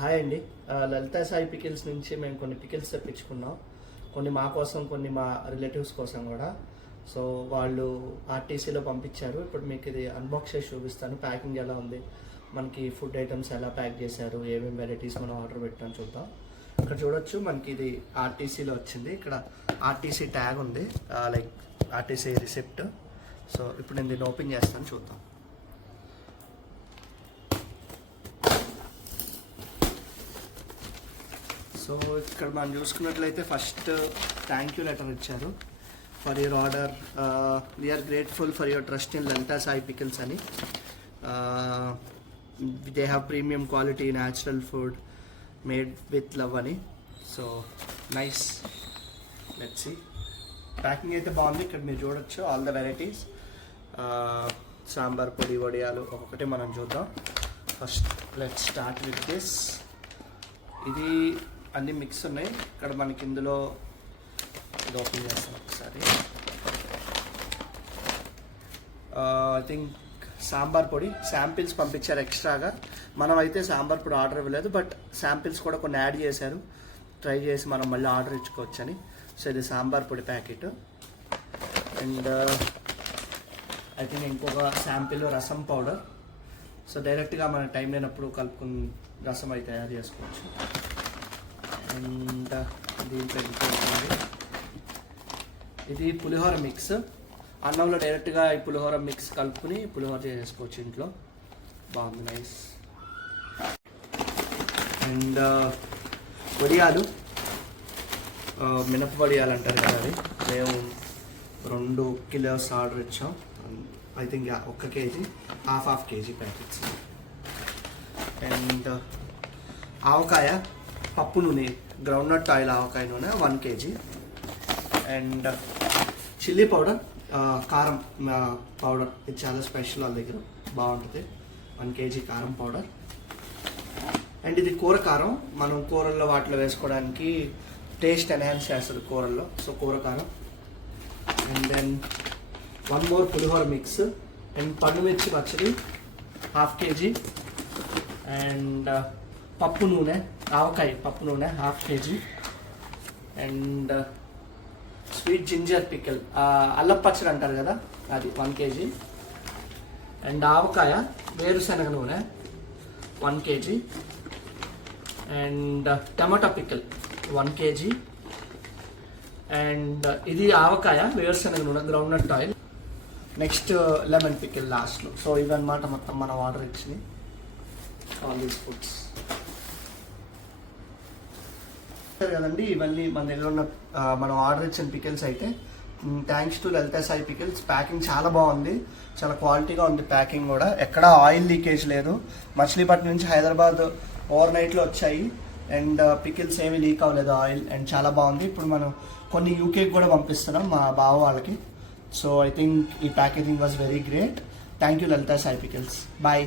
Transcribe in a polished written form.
Hi అండి. Lalitha Sai pickles నుంచి మేము కొన్ని పికిల్స్ తెప్పించుకున్నాం. కొన్ని మా కోసం, కొన్ని మా రిలేటివ్స్ కోసం కూడా. సో వాళ్ళు ఆర్టీసీలో పంపించారు. ఇప్పుడు మీకు ఇది అన్బాక్స్ చేసి చూపిస్తాను. ప్యాకింగ్ ఎలా ఉంది, మనకి ఫుడ్ ఐటమ్స్ ఎలా ప్యాక్ చేశారు, ఏమేమి వెరైటీస్ మనం ఆర్డర్ పెట్టామని చూద్దాం. ఇక్కడ చూడొచ్చు, మనకి ఇది ఆర్టీసీలో వచ్చింది. ఇక్కడ ఆర్టీసీ ట్యాగ్ ఉంది, లైక్ ఆర్టీసీ రిసిప్ట్. సో ఇప్పుడు నేను దీన్ని ఓపెన్ చేస్తాను, చూద్దాం. సో ఇక్కడ మనం చూసుకున్నట్లయితే ఫస్ట్ థ్యాంక్ యూ లెటర్ ఇచ్చారు. For your order, we are grateful for your trust in Lalitha Sai pickles అని. They have premium quality natural food made with love అని. So nice, let's see. Packing అయితే బాగుంది. ఇక్కడ మీరు చూడొచ్చు ఆల్ ద వెరైటీస్. సాంబార్ పొడి, వడియాలు ఒక్కొక్కటి మనం చూద్దాం. First let's start with this. ఇది అన్ని మిక్స్ ఉన్నాయి. ఇక్కడ మనకి ఇందులో ఇది ఓపెన్ చేస్తాం ఒకసారి. ఐ థింక్ సాంబార్ పొడి శాంపిల్స్ పంపించారు ఎక్స్ట్రాగా. మనం అయితే సాంబార్ పొడి ఆర్డర్ ఇవ్వలేదు, బట్ శాంపిల్స్ కూడా కొన్ని యాడ్ చేశారు. ట్రై చేసి మనం మళ్ళీ ఆర్డర్ ఇచ్చుకోవచ్చని. సో ఇది సాంబార్ పొడి ప్యాకెట్. అండ్ ఐ థింక్ ఇంకొక శాంపిల్ రసం పౌడర్. సో డైరెక్ట్గా మన టైం లేనప్పుడు కలుపుకుని రసం అయితే తయారు చేసుకోవచ్చు. అండ్ దీంట్లో ఇది పులిహోర మిక్స్. అన్నంలో డైరెక్ట్గా ఈ పులిహోర మిక్స్ కలుపుకుని పులిహోర చేసుకోవచ్చు ఇంట్లో. బాగుంది, నైస్. అండ్ వడియాలు, మినప వడియాలు అంటారు కదా, అది మేము 2 కిలోస్ ఆర్డర్ ఇచ్చాం. I think 1 KG, half KG packets. And avakaya, పప్పు నూనె, గ్రౌండ్నట్ ఆయిల్ ఆవకాయ నూనె 1 కేజీ. అండ్ చిల్లీ పౌడర్, కారం పౌడర్. ఇది చాలా స్పెషల్ వాళ్ళ దగ్గర, బాగుంటుంది. 1 కేజీ కారం పౌడర్. అండ్ ఇది కూర కారం, మనం కూరల్లో వాటిలో వేసుకోవడానికి టేస్ట్ ఎన్హాన్స్ చేస్తుంది కూరల్లో. సో కూర కారం. And then 1 more pulihora mix. And పండు మిర్చి పచ్చడి 1/2 కేజీ. అండ్ పప్పు నూనె, ఆవకాయ పప్పు నూనె 1/2 KG. And sweet ginger pickle, అల్లం పచ్చడి అంటారు కదా, అది 1 కేజీ. అండ్ ఆవకాయ, వేరుశనగ నూనె 1 KG. And tomato pickle 1 KG. And ఇది ఆవకాయ, వేరుశనగ నూనె, groundnut oil. Next lemon pickle లాస్ట్లో. సో ఇవన్నమాట మొత్తం మనం ఆర్డర్ ఇచ్చింది, ఆల్ దీస్ ఫుడ్స్ కదండి. ఇవన్నీ మన దగ్గర ఉన్న మనం ఆర్డర్ ఇచ్చిన పికిల్స్ అయితే. Thanks to Lalitha Sai pickles. Packing చాలా బాగుంది, చాలా క్వాలిటీగా ఉంది ప్యాకింగ్ కూడా. ఎక్కడ ఆయిల్ లీకేజ్ లేదు. మచిలీపట్నం నుంచి హైదరాబాద్ ఓవర్ నైట్లో వచ్చాయి. అండ్ పికిల్స్ ఏమి లీక్ అవ్వలేదు ఆయిల్. అండ్ చాలా బాగుంది. ఇప్పుడు మనం కొన్ని యూకేకి కూడా పంపిస్తున్నాం మా బావ వాళ్ళకి. సో ఐ థింక్ ఈ packaging was very great. Thank you Lalitha Sai pickles. Bye.